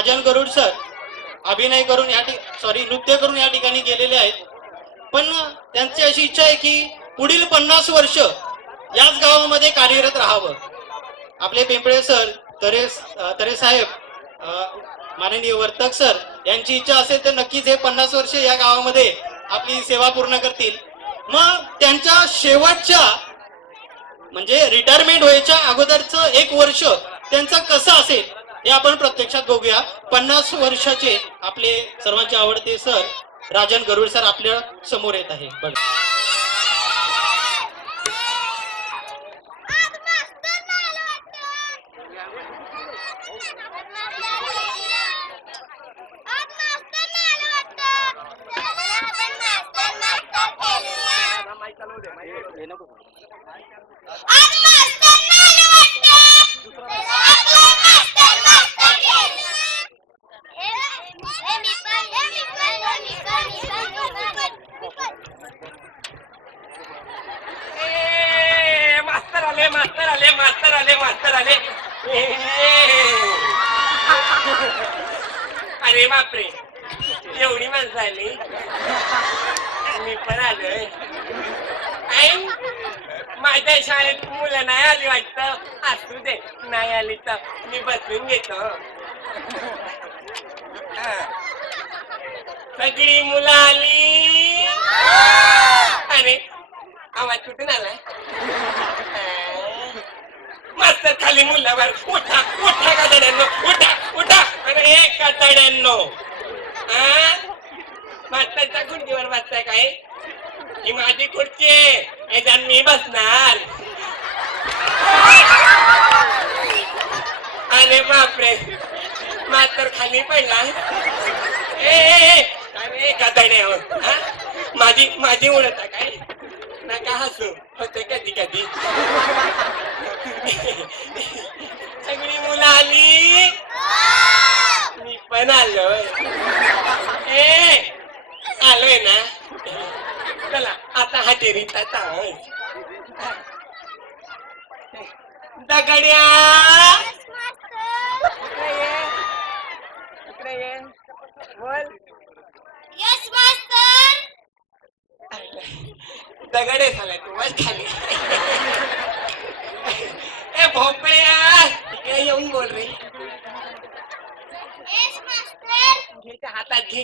राजन गरुड sir अभिनय करून या सॉरी नृत्य करून या ठिकाणी गेलेले आहेत. पण त्यांची अशी इच्छा आहे की पुढील पन्नास वर्ष याच गावामध्ये कार्यरत राहावं. आपले पिंपळे सर तरे तरे साहेब माननीय वर्तक सर यांची इच्छा असेल तर नक्कीच हे पन्नास वर्ष या गावामध्ये आपली सेवा पूर्ण करतील. मग त्यांच्या शेवटच्या म्हणजे रिटायरमेंट व्हायच्या अगोदरचं एक वर्ष त्यांचं कसं असेल? हे आपण प्रत्यक्षात बघूया पन्नास वर्षाचे आपले सर्वांचे आवडते सर राजन गरुड सर आपल्यासमोर येत आहे बघा मास्तर आले मास्तर आले मास्तर आले मास्तर आले ए, अरे बापरे. एवढी माणसं आली. मी पण आलोय. माझ्या शाळेत मुलं नाही आली वाटत. असू दे नाही आली तर मी बसून घेतो. सगळी मुलं आली. अरे आवाज कुठून आलाय? मास्तर खाली मुलावर उठा उठा कातड्यांनो उठा उठा अरे हे कातड्यांनो मास्तरच्या खुर्चीवर बसताय काय ही माझी खुर्ची आहे याच्यात मी बसणार अरे बापरे मास्तर खाली पडला ए, ए ए, अरे कातड्यावर हा? माझी माझी उडत काय नका हसू होते कधी कधी सगळी मुलं आली मी पण आलोय ए आलोय ना चला आता हजेरीचा तास दगड्या इकडे ये. इकडे ये. बोल दगड आहे झाला तू बस खाली. ए भोपळ्या इकडे येऊन बोल रे. घे त्या हातात घे.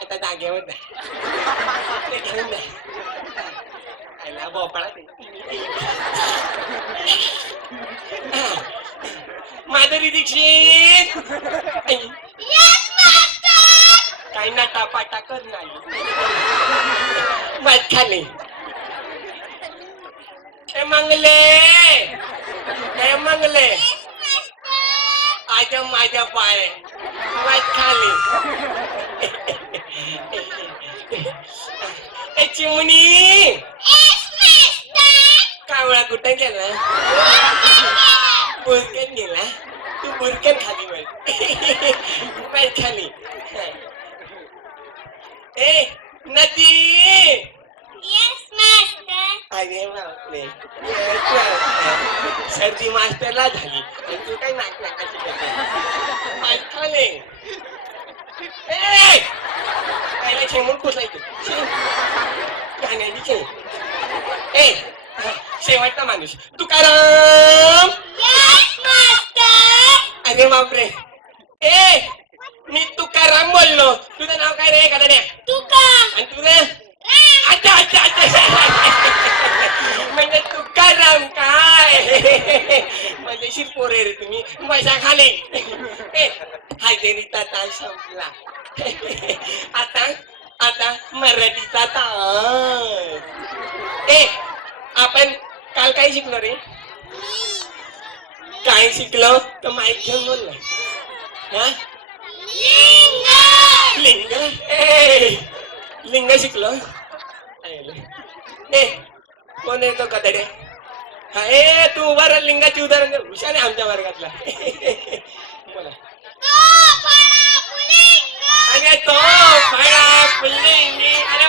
आता जागेवर जा. घेऊन जा. आयला भोपळा. माधुरी दीक्षित. काही ना पाटा कर नाही. मत खाली ए मंगले. हे मंगले. आज माझ्या पाय. मत खाली चिमणी. कावळा कुठं गेला? बुरकन गेला. तू बुरकन खाली बस बस खाली ए नदी! अरे बापरे. सर्दी मास्टरला झाली. आणि तू काय नाक नाकाची करते ए पहिला शेमून पुसायचं गाण्याची शेम ए शेवटचा माणूस. तुकाराम! अरे बापरे. ए! मी तुकाराम बोललो तुझं नाव काय रे गाड्या आणि तुझं? अच्छा अच्छा अच्छा. म्हणजे तुकाराम काय? मजेशीर पोरे रे तुम्ही. मजा खाली ए, हाजेरीचा तास संपला. आता आता मराठीचा तास. ए आपण काल काय शिकलो रे? काय शिकलो? तर माहीत घेऊन बोल ना. हा? लिंग ए लिंग शिकलो ए कोण येतो कदडे हा ए तू उभा राहा लिंगाची उदाहरण दे हुशार आहे आमच्या वर्गातला बोला अरे तो फळा पुल्लिंगी अरे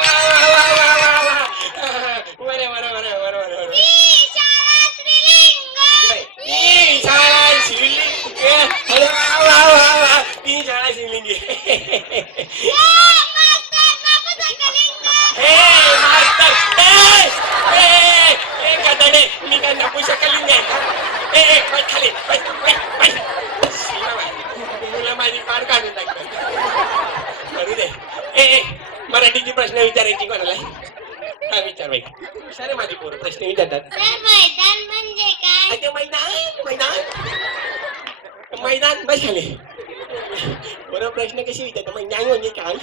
मी काय नापू शकली नाही खाली मुलं माझी पार काढून टाकतात करू दे प्रश्न विचारायची कोणाला हा विचार बाई सर माझी पोरं प्रश्न विचारतात मैदान मैदान मैदान मैदान बस झाले बरोबर प्रश्न कशी विचारतो मैदान म्हणजे काय?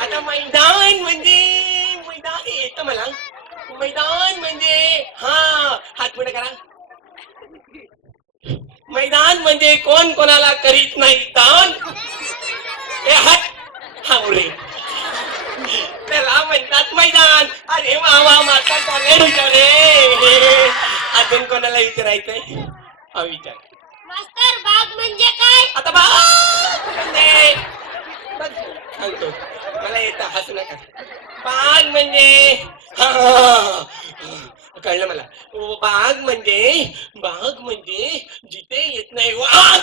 आता मैदान म्हणजे मैदान येतं मला. मैदान म्हणजे हा हात पुढे करा. मैदान म्हणजे कोण कोणाला करीत नाही ताण? हे हात. हावरे त्याला म्हणतात मैदान. अरे वा वा माता कॉलेज विचारे. अजून कोणाला विचारायचंय? हा विचार. मास्तर म्हणजे काय? आता म्हणजे सांगतो. मला येतं हसू नका. बाग म्हणजे हा, कळलं मला. ओ, बाग म्हणजे बाग म्हणजे जिथे येत नाही. वाघ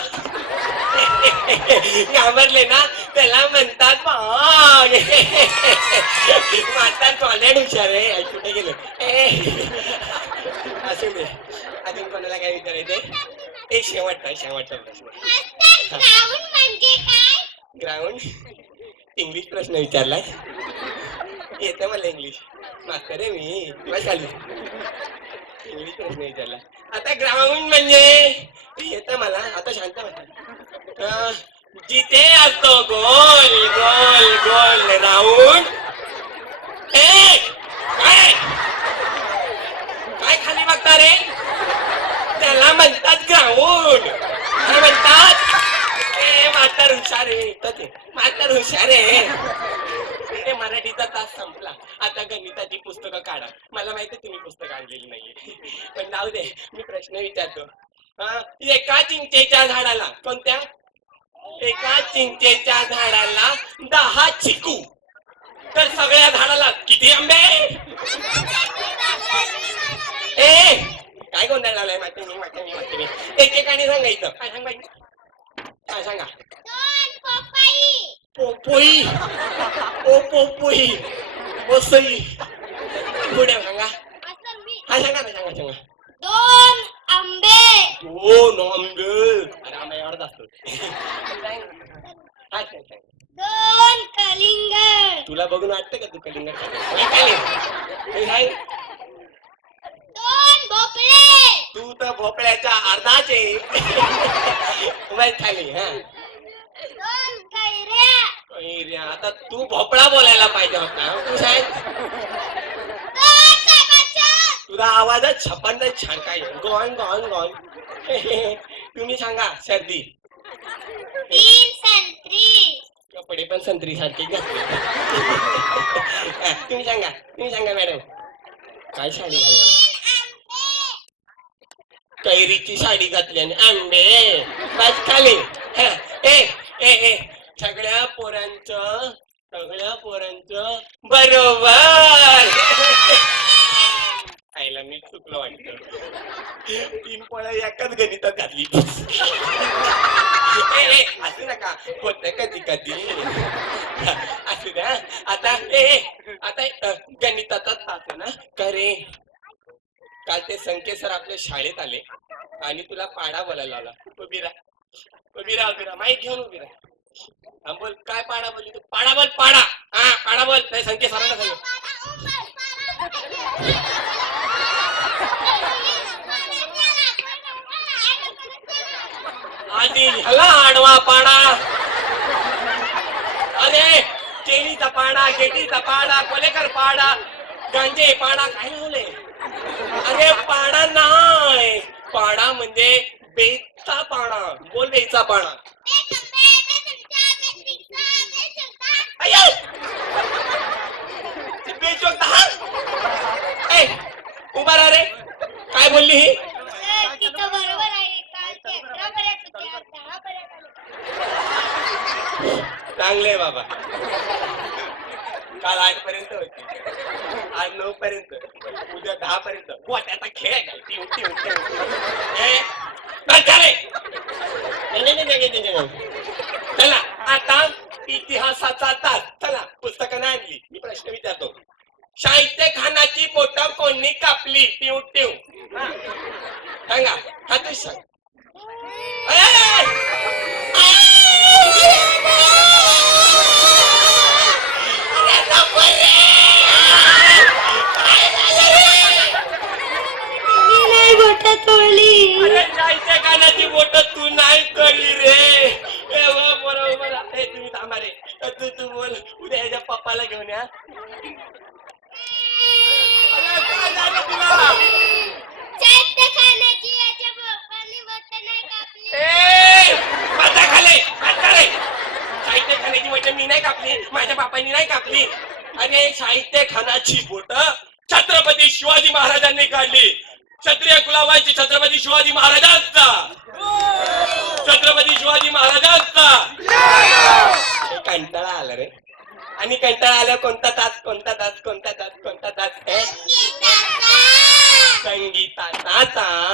घाबरले ना? त्याला म्हणतात बाग. माझा टॉयलेट हुशार आहे. कुठे गेले? ए, असू दे. अजून कोणाला काय विचारायचंय? एक शेवटचा शेवटचा प्रश्न ग्राउंड म्हणजे इंग्लिश प्रश्न विचारलाय. येतं मला इंग्लिश मास्तर आहे मी. बस आली इंग्लिश प्रश्न विचारला आता ग्राउंड म्हणजे? येतं मला. आता शांत. अं, जिथे असतो गोल गोल राऊंड ए काय काय खाली बघता रे त्याला म्हणतात ग्राउंड काय म्हणतात ए म्हातार हुशार आहे तर ते म्हातार हुशार आहे ते मराठीचा तास संपला आता गणिताची पुस्तकं काढा मला माहिती तुम्ही पुस्तक आणलेली नाहीये पण जाऊ दे मी प्रश्न विचारतो. एका चिंचेच्या झाडाला कोणत्या? एका चिंचेच्या झाडाला दहा चिकू. तर सगळ्या झाडाला किती आंबे? ए काय गोंधळ लावलाय माहिती मी माहिती मी माहिती मी. एकेकाने सांगायचं. काय सांग बाई काय सांगा? पपई. पोपोई. ओ पोपोई ओसई पुढे सांगा. हा सांगा ना सांगा सांगा. दोन आंबे अरे आंबा एवढाच असतो. हा, सांग, सांग. दोन कलिंगड. तुला बघून वाटतं का तू कलिंगड खाते? हे काय हे काय? दोन भोपळे. तू तर भोपळ्याच्या अर्धाच. आहे खाली हा. दोन कैऱ्या. आता तू भोपळा बोलायला पाहिजे होता तू सांग. दोन सफरचंद तुझा आवाजच छपन छान काय. Gone gone gone. तुम्ही सांगा सर्दी तीन संत्री. कपडे पण संत्री सारखे घातले तुम्ही सांगा तुम्ही सांगा मॅडम. काय साडी घालणार? कैरीची साडी घातली आणि आंबे. बस खाली. हा, ए ए ए सगळ्या पोरांचं सगळ्या पोरांचं बरोबर. आईला मी चुकलो वाटतं. तीन पोळ्या एकाच गणितात घातली. ए, ए, असू नका. होत कधी कधी? असू द्या. आता ए ए, आता अ, गणिताचाच असतो ना. करे काल ते संकेत सर आपल्या शाळेत आले आणि तुला पाडा बोलायला लावला. उभी राहा. उभी राहा उभी राहा. माईक घेऊन उभी राहा. हा, बोल. काय पाडा बोलली तू? पाडा बोल पाडा. हा पाडा बोल. संकेत सरांना सांग. आधी आडवा पाडा. अरे केळीचा पाडा गेटीचा पाडा कोलेकर पाडा गांजे पाडा काय झाले अरे पाडा नाही. पाडा म्हणजे बेचा पाडा बोल बेचा पाडा बेचोक दहा. उभा रे. काय बोलली ही? ते. चांगले बाबा. काल आठ पर्यंत होती. आज नऊ पर्यंत उद्या दहा पर्यंत. त्याचा खेळ. नाही, नाही, नाही, नाही, नाही, नाही. चला आता इतिहासाचा तास. चला पुस्तकानं आणली. मी प्रश्न विचारतो. शाहित्य खानाची बोट कोणी कापली? टिव टिव सांगा खाते सांग. साहित्य खानाची बोट तू नाही कळली रे. बरोबर. आहे तुम्ही थांबा रे. तू तू बोल. उद्या याच्या पप्पाला घेऊन या. मी नाही कापली माझ्या बापांनी नाही कापली. साहित्य खानाची बोट छत्रपती शिवाजी महाराजांनी काढली. क्षत्रिय कुलावायची छत्रपती शिवाजी महाराजांचा. छत्रपती शिवाजी महाराजांचा. कंटाळा आला रे. आणि कंटाळा आला कोणता तास कोणता तास कोणता तास कोणता तास हे?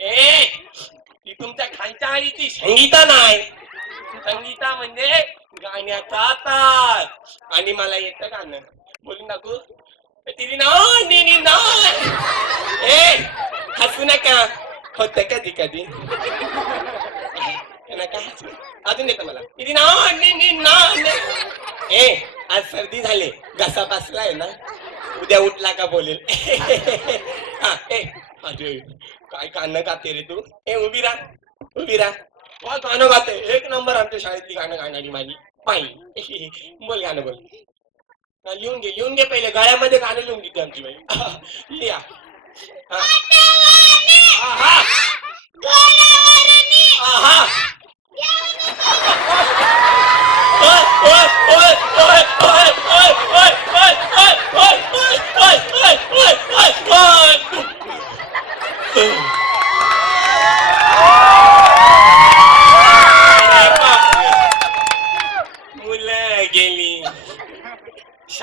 ए ती तुमच्या खालच्या आईची संगीता नाही संगीता म्हणजे गाण्याचा तास आणि मला येतं गाणं. बोलून दाखवू? तिने ना निनी ना. ए हसू नका. होत कधी कधी. अजून येतं मला. तिने ना निनी ना. ए आज सर्दी झाली. घसा बसलाय ना. उद्या उठला का बोलेल? अरे काय गाणं गाते रे तू? हे उभी राहा उभी राहा. वा कानं गाते. एक नंबर आमच्या शाळेतली गाणं गाणारी माझी. पाई. बोल गाणं बोल. लिहून घे लिहून घे पहिले. गळ्यामध्ये गाणं लिहून घेते आमची बाई. लिहा. हा.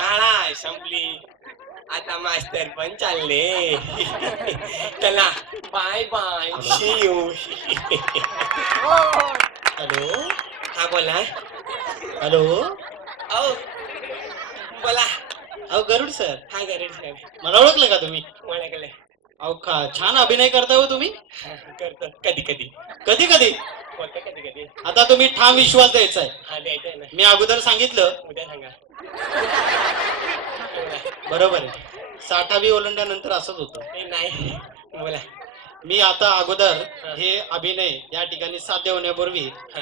शाळा संपली. आता मास्तर पण चालले. चला बाय बाय शिव हॅलो हा बोला. हॅलो औ बोला. अहो गरुड सर हा गरीब साहेब मला ओळखलं का तुम्ही? ओळखले. अहो का छान अभिनय करता हो तुम्ही. करतो. कधी कधी. कधी कधी? होतं कधी कधी आता तुम्ही ठाम विश्वास द्यायचा आहे. हा द्यायचंय ना. मी अगोदर सांगितलं. उद्या सांगा. बरोबर आहे. साठावी ओलांडल्यानंतर असंच होतं. ए, नाही. बोला. मी आता अगोदर हे. अभिनय या ठिकाणी साध्य होण्यापूर्वी हा,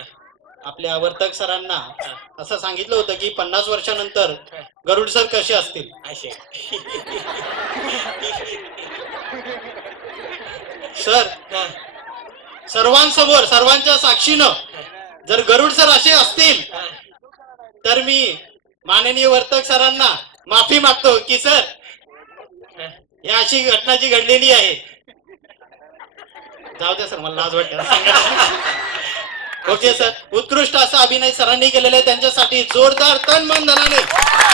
आपल्या वर्तक सरांना असं सांगितलं होतं की पन्नास वर्षानंतर. गरुड सर कसे असतील? असे. सर हा, सर्वांसमोर सर्वांच्या साक्षीनं जर गरुड सर असे असतील तर मी माननीय वर्तक सरांना माफी मागतो की सर या ही अशी घटना जी घडलेली आहे. जाऊ द्या सर मला लाज वाटते. ओके सर उत्कृष्ट असा अभिनय सरांनी केलेला आहे. त्यांच्यासाठी जोरदार तन मन धनाने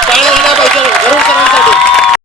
टाळ्या पाहिजे गरुड सरांसाठी.